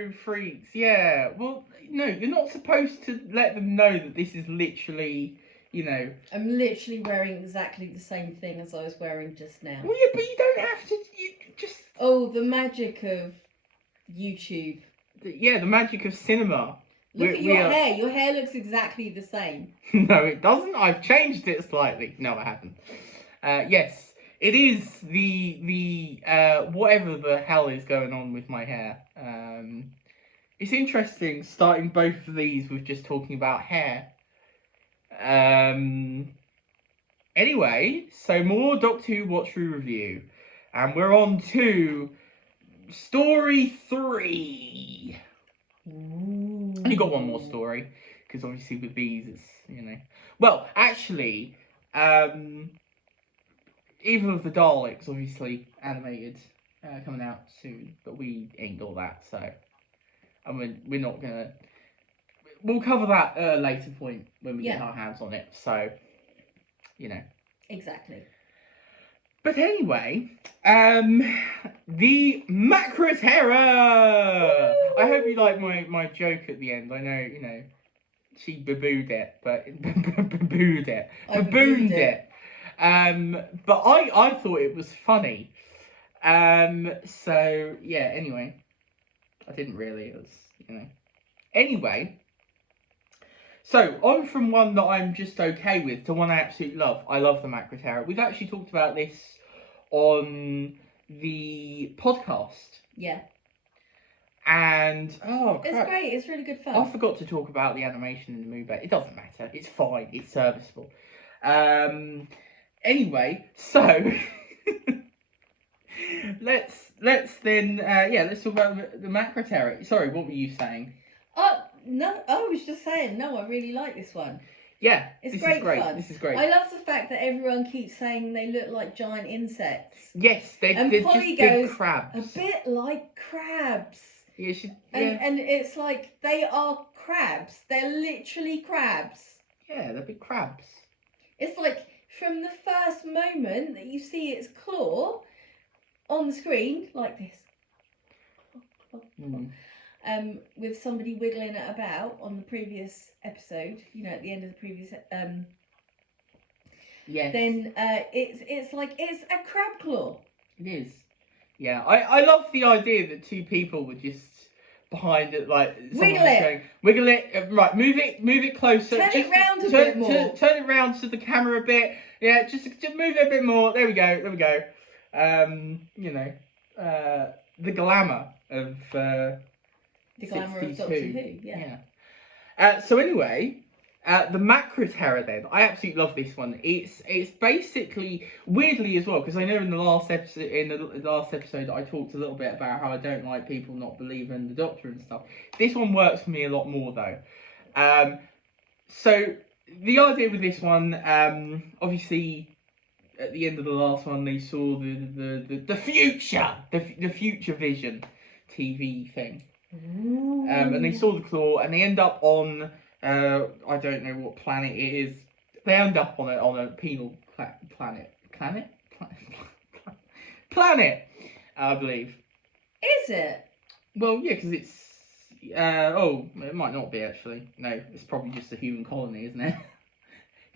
weirdo freaks. Yeah. Well, no, you're not supposed to let them know that this is literally, you know. I'm literally wearing exactly the same thing as I was wearing just now. Well, yeah, but you don't have to. You just. Oh, the magic of YouTube. Yeah, the magic of cinema. Look at your hair. Your hair looks exactly the same. No, it doesn't. I've changed it slightly. No, I haven't. Yes, it is the whatever the hell is going on with my hair. It's interesting starting both of these with just talking about hair. Anyway, so more Doctor Who Watch Through review, and we're on to story 3. Ooh. You got one more story, because obviously with these, it's, you know. Well, actually, Evil of the Daleks, obviously animated, coming out soon, but we ain't all that, so I mean, we're not gonna. We'll cover that at a later point when we get our hands on it. So, you know. Exactly. But anyway, the Macra Terror. I hope you like my joke at the end. I know, you know, she babooed it, but babooned it. But I thought it was funny. So yeah. Anyway, I didn't really. It was, you know. Anyway. So, on from one that I'm just okay with to one I absolutely love. I love the Macra Terror. We've actually talked about this on the podcast. Yeah. And, oh, crap. It's great. It's really good fun. I forgot to talk about the animation in the movie. It doesn't matter. It's fine. It's serviceable. Anyway, so... let's then, let's talk about the Macra Terror. Sorry, what were you saying? No, I was just saying, no, I really like this one. Yeah, it's great fun. This is great. I love the fact that everyone keeps saying they look like giant insects. Yes, they're Polly just big crabs. A bit like crabs. Yeah, and it's like they are crabs. They're literally crabs. Yeah, they're big crabs. It's like from the first moment that you see its claw on the screen, like this. With somebody wiggling it about on the previous episode, you know, at the end of the previous yes. Then it's like it's a crab claw. It is. Yeah, I love the idea that two people were just behind it, like wiggle it, going, wiggle it, right, move it closer, turn it round a bit more, turn it round to the camera a bit, yeah, just move it a bit more. There we go. You know, the glamour of. The glamour of Doctor Who, yeah. So anyway, the Macra Terror then, I absolutely love this one. It's basically, weirdly as well, because I know in the last episode I talked a little bit about how I don't like people not believing the Doctor and stuff. This one works for me a lot more though. So the idea with this one, obviously at the end of the last one they saw the future vision TV thing. And they saw the claw, and they end up on I don't know what planet it is. They end up on a penal planet, I believe. Is it? Well, yeah, because it's it might not be actually. No, it's probably just a human colony, isn't it?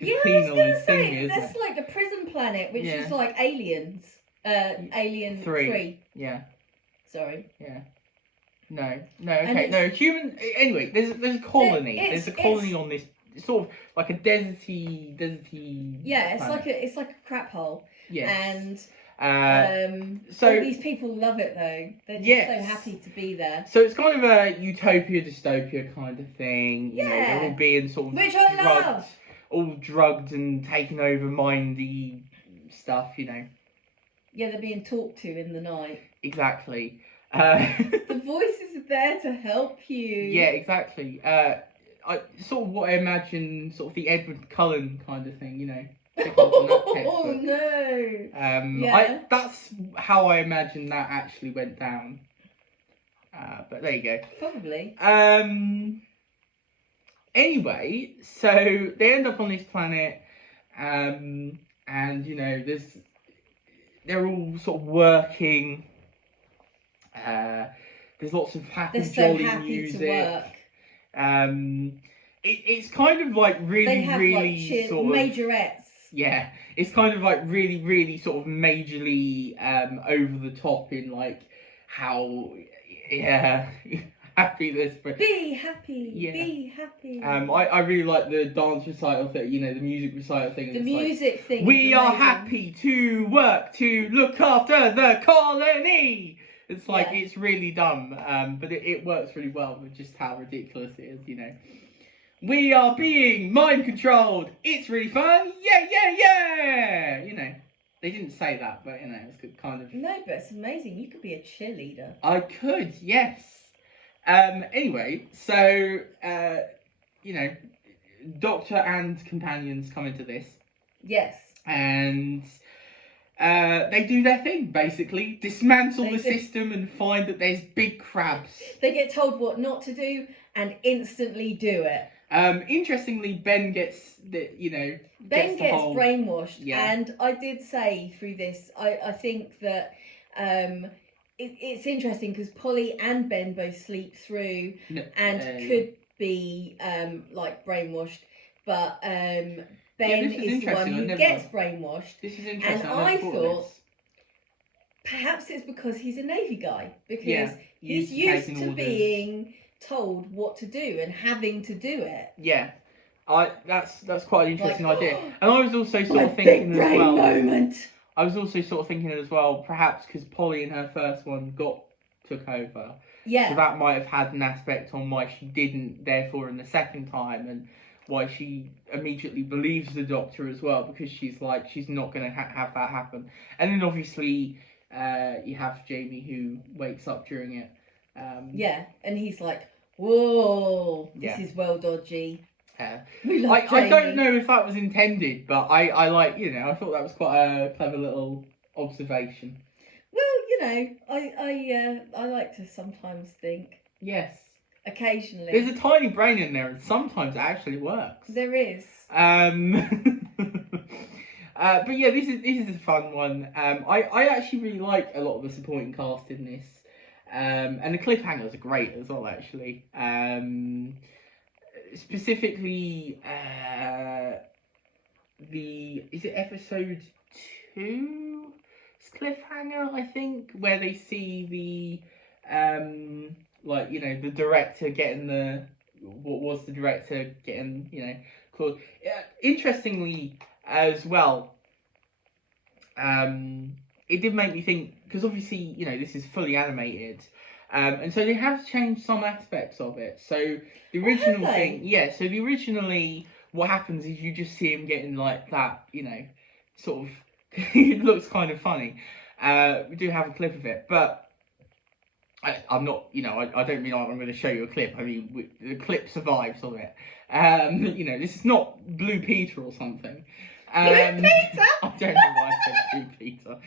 Yeah, I was gonna say that's like a prison planet, which is like Aliens. Alien 3. Yeah. Sorry. Yeah. No. Okay, no. Human. Anyway, there's a colony. There's a colony on this. It's sort of like a deserty. Yeah, planet. it's like a crap hole. Yes. And so all these people love it though. They're just so happy to be there. So it's kind of a utopia dystopia kind of thing. You know, they're all being sort of which I love. All drugged and taken over mindy stuff. You know. Yeah, they're being talked to in the night. Exactly. The voices are there to help you. Yeah, exactly. Sort of what I imagine, sort of the Edward Cullen kind of thing, you know. Oh no! Yeah. That's how I imagine that actually went down. But there you go. Probably. Anyway, so they end up on this planet, and you know, they're all sort of working. There's lots of happy, They're so jolly happy music. to work. It's kind of like really, They have really like sort of majorettes. yeah. It's kind of like really, really sort of majorly over the top in like how happy this. Be happy. Yeah. Be happy. I really like the dance recital thing. You know, the music recital thing. The music like, thing. We are happy to work to look after the colony. It's like it's really dumb, but it works really well with just how ridiculous it is. You know, we are being mind controlled. It's really fun. Yeah, yeah, yeah. You know, they didn't say that, but you know, it's good kind of. No, but it's amazing. You could be a cheerleader. I could, yes. Anyway, so you know, Doctor and companions come into this. Yes. And they do their thing, basically. Dismantle the system and find that there's big crabs. They get told what not to do and instantly do it. Interestingly, Ben gets brainwashed. Yeah. And I did say through this, I think that it's interesting because Polly and Ben both sleep through could be like brainwashed, but Ben is the one who gets brainwashed. This is interesting. And I thought perhaps it's because he's a Navy guy, because he's used to being told what to do and having to do it. Yeah. That's quite an interesting idea. And I was also sort of thinking as well. Moment. I was also sort of thinking as well, perhaps because Polly in her first one took over. Yeah. So that might have had an aspect on why she didn't, therefore, in the second time, and why she immediately believes the Doctor as well, because she's like, she's not going to have that happen. And then obviously, you have Jamie who wakes up during it. And he's like, whoa, this is well dodgy. I don't know if that was intended, but I like, you know, I thought that was quite a clever little observation. Well, you know, I like to sometimes think. Yes. Occasionally. There's a tiny brain in there, and sometimes it actually works. There is. But yeah, this is a fun one. I actually really like a lot of the supporting cast in this. And the cliffhangers are great as well, actually. Specifically, is it episode 2? It's cliffhanger, I think, where they see the like, you know, the director getting you know, called. Interestingly, as well, it did make me think, because obviously, you know, this is fully animated. And so they have changed some aspects of it. So the original so originally what happens is you just see him getting like that, you know, sort of, it looks kind of funny. We do have a clip of it, but I'm not, you know, I don't mean I'm going to show you a clip. I mean, the clip survives of it. You know, this is not Blue Peter or something. Blue Peter? I don't know why I said Blue Peter.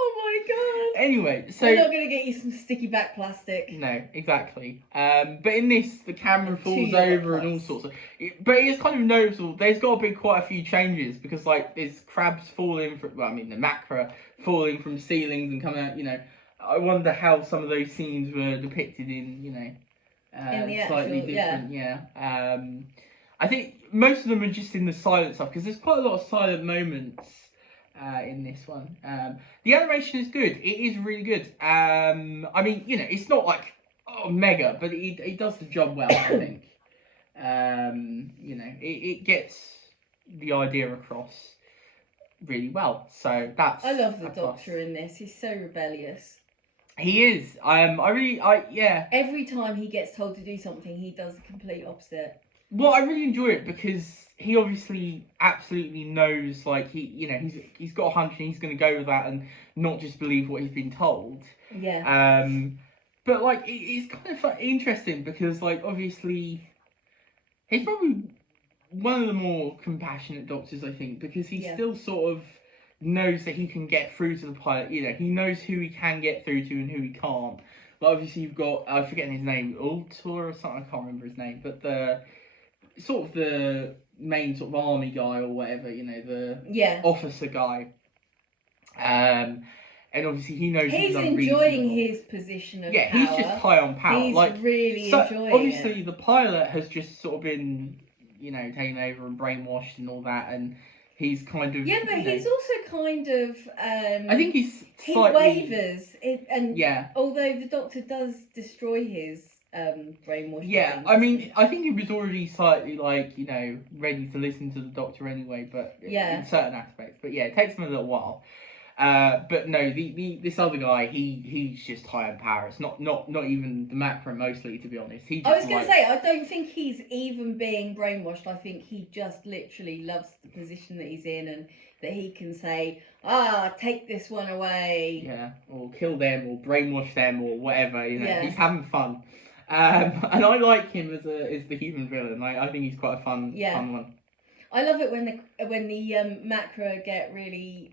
Oh my god. Anyway, so we're not going to get you some sticky back plastic. No, exactly. But in this, the camera falls over and all sorts of. But it's kind of noticeable. There's got to be quite a few changes because, like, there's crabs falling from. Well, I mean, the Macra falling from ceilings and coming out. You know, I wonder how some of those scenes were depicted in. You know, in the slightly actual, different. Yeah. I think most of them are just in the silent stuff because there's quite a lot of silent moments. In this one, the animation is good. It is really good. I mean, you know, it's not like mega, but it does the job well. I think. You know, it gets the idea across really well. So that's. I love the Doctor in this. He's so rebellious. He is. Yeah. Every time he gets told to do something, he does the complete opposite. Well, I really enjoy it because he obviously absolutely knows, like, he's got a hunch and he's going to go with that and not just believe what he's been told. Yeah. But, like, it's kind of interesting because, like, obviously, he's probably one of the more compassionate Doctors, I think, because he still sort of knows that he can get through to the pilot. You know, he knows who he can get through to and who he can't. But obviously you've got, I'm forgetting his name, Ultor or something, I can't remember his name, but the main sort of army guy or whatever, you know, the Yeah. officer guy. And obviously he knows he's unreasonable. enjoying his position of power. He's just high on power. He's like really enjoying obviously it. the pilot has just sort of been, you know, taken over and brainwashed and all that, and he's kind of but he's also kind of I think he wavers and yeah. Although the Doctor does destroy his brainwashing. Yeah, I mean, I think he was already slightly like, you know, ready to listen to the Doctor anyway, but in certain aspects. But yeah, it takes him a little while. But no, this other guy, he's just high on power. It's not even the Macra mostly, to be honest. I was going to say, I don't think he's even being brainwashed. I think he just literally loves the position that he's in, and that he can say, take this one away. Yeah, or kill them, or brainwash them, or whatever. You know, he's having fun. And I like him as the human villain. I think he's quite a fun one. I love it when the Macra get really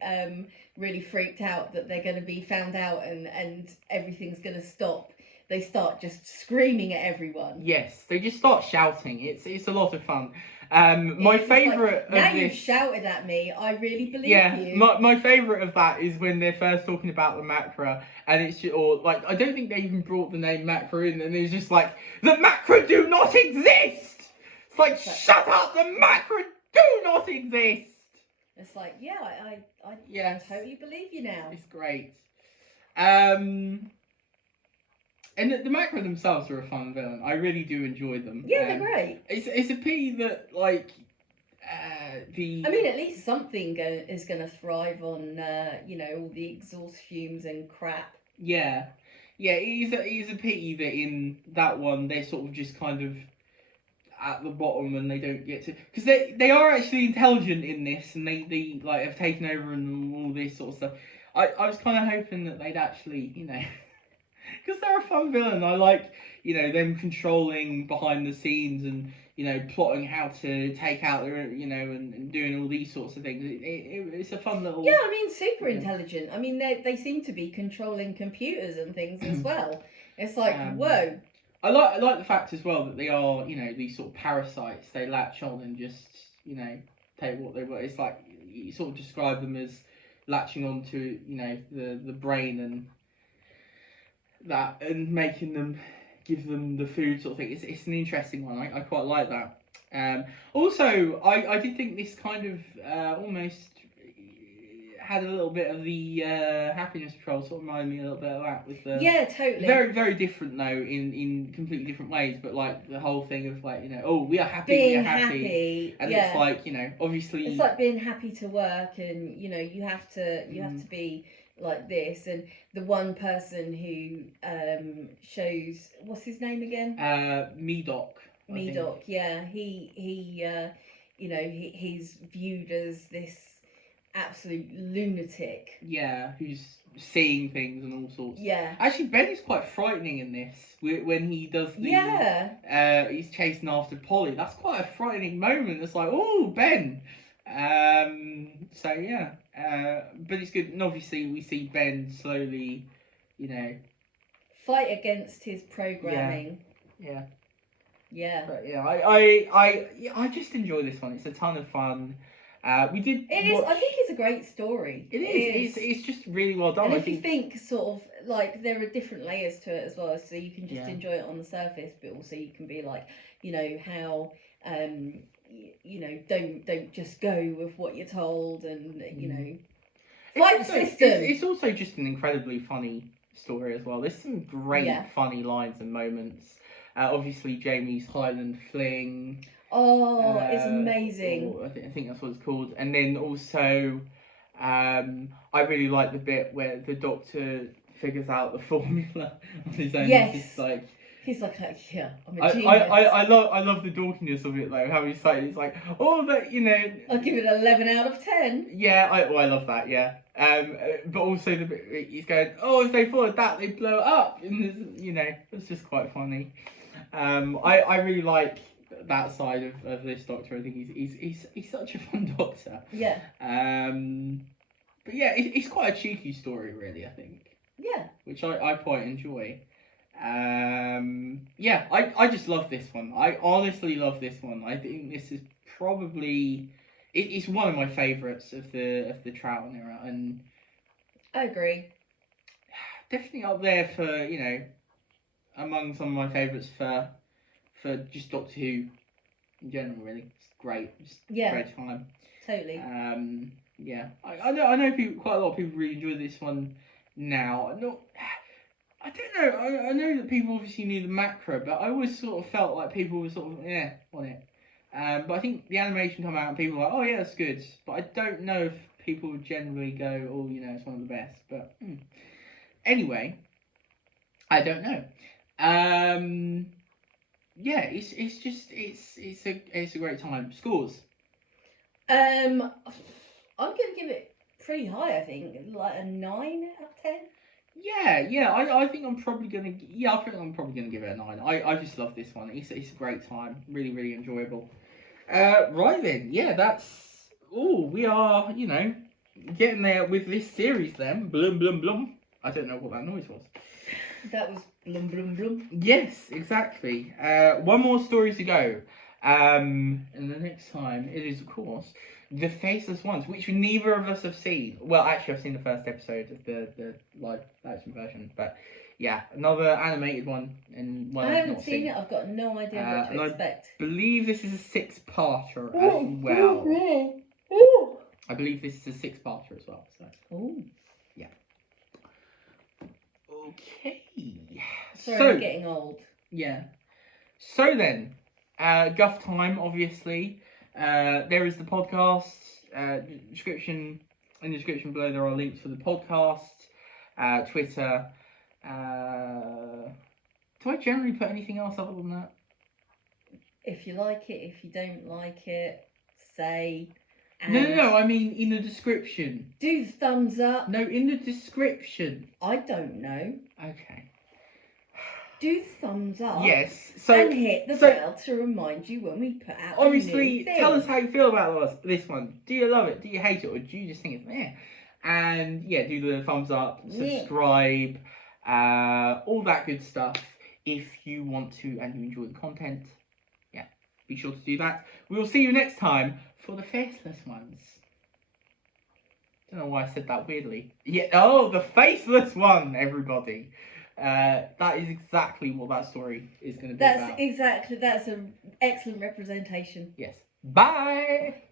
really freaked out that they're going to be found out and everything's going to stop. They start just screaming at everyone. Yes, they just start shouting. It's a lot of fun. My favourite now of this... you've shouted at me, I really believe you. My favourite of that is when they're first talking about the Macra, and it's just, or like, I don't think they even brought the name Macra in, and it's just like, the Macra do not exist! It's like, shut up, the Macra do not exist! It's like, I totally believe you now. It's great. And the Macra themselves are a fun villain. I really do enjoy them. Yeah, they're great. It's a pity that, like, I mean, at least something is going to thrive on, you know, all the exhaust fumes and crap. Yeah. Yeah, it is a pity that in that one, they're sort of just kind of at the bottom and they don't get to... Because they are actually intelligent in this, and they like, have taken over and all this sort of stuff. I was kind of hoping that they'd actually, you know... Because they're a fun villain. I like, you know, them controlling behind the scenes and, you know, plotting how to take out their, you know, and doing all these sorts of things. It's a fun little... Yeah, I mean, super intelligent. I mean, they seem to be controlling computers and things as well. It's like, whoa. I like the fact as well that they are, you know, these sort of parasites. They latch on and just, you know, take what they want. It's like, you sort of describe them as latching on to, you know, the brain and that, and making them, give them the food sort of thing. It's an interesting one. I quite like that. Also, I did think this kind of almost had a little bit of the happiness patrol, sort of reminded me a little bit of that with the... Yeah, totally. Very, very different though, in completely different ways, but like the whole thing of like, you know, oh, we are happy, being we are happy. And it's like, you know, obviously... It's like being happy to work, and, you know, you have to be like this, and the one person who shows, what's his name again? Medoc. Medoc, yeah. He you know, he's viewed as this absolute lunatic. Yeah, who's seeing things and all sorts. Yeah. Actually, Ben is quite frightening in this when he does the... he's chasing after Polly. That's quite a frightening moment. It's like, oh, Ben. So yeah, but it's good, and obviously we see Ben slowly, you know, fight against his programming. Yeah. But yeah, I just enjoy this one. It's a ton of fun. We did. It is. I think it's a great story. It is. It's just really well done. And if you think sort of like there are different layers to it as well, so you can just enjoy it on the surface, but also you can be like, you know, how you know, don't just go with what you're told, and you know, fight the system. It's also just an incredibly funny story as well. There's some great funny lines and moments. Obviously, Jamie's Highland fling. Oh, it's amazing. I think that's what it's called. And then also, I really like the bit where the Doctor figures out the formula on his own. Yes. He's like, yeah, I'm a genius. I love the dorkiness of it though. How he's like, it's like, oh, that, you know. I'll give it 11 out of 10. Yeah, I love that. Yeah. But also the bit he's going, oh, if they followed that, they'd blow it up, and you know, it's just quite funny. I really like that side of this Doctor. I think he's such a fun Doctor. Yeah. But yeah, it's quite a cheeky story, really. I think. Yeah. Which I quite enjoy. Yeah, I just love this one. I honestly love this one. I think this is probably it's one of my favourites of the Troughton era, and I agree. definitely up there for among some of my favourites for just Doctor Who in general. Really, it's great. Just great time. Totally. Yeah, I know people, quite a lot of people really enjoy this one now. I don't know. I know that people obviously knew the Macra, but I always sort of felt like people were sort of on it. But I think the animation come out and people were like, oh yeah, that's good. But I don't know if people would generally go, oh, it's one of the best. But anyway, I don't know. Yeah, it's a great time. Scores. I'm gonna give it pretty high. I think like a 9 out of 10. Yeah. I think I'm probably gonna. Yeah, I think I'm probably gonna give it a 9. I just love this one. It's a great time. Really, really enjoyable. Right then. Yeah, that's. Oh, we are getting there with this series. Then blum blum blum. I don't know what that noise was. That was blum blum blum. Yes, exactly. One more story to go. And the next time it is, of course, the Faceless Ones, which neither of us have seen. Well, actually, I've seen the first episode of the live action version, but yeah, another animated one and one I I've haven't not seen it. I've got no idea what to expect. I believe this is a 6-parter as well. I believe this is a 6-parter as well. So. Oh. Yeah. Okay. Sorry, I'm getting old. Yeah. So then, Guff time, obviously. There is the podcast. Description in the description below there are links for the podcast, Twitter. Do I generally put anything else other than that? If you like it, if you don't like it, say. No. I mean in the description. Do the thumbs up. No, in the description. I don't know. Okay. Do the thumbs up. Yes. And hit the bell to remind you when we put out obviously, a new thing. tell us how you feel about this one. Do you love it? Do you hate it? Or do you just think it's meh? And yeah, do the thumbs up, subscribe, all that good stuff. If you want to and you enjoy the content, yeah, be sure to do that. We will see you next time for the Faceless Ones. Don't know why I said that weirdly. Yeah. Oh, the Faceless One, everybody. That is exactly what that story is going to be about. That's an excellent representation. Yes. Bye.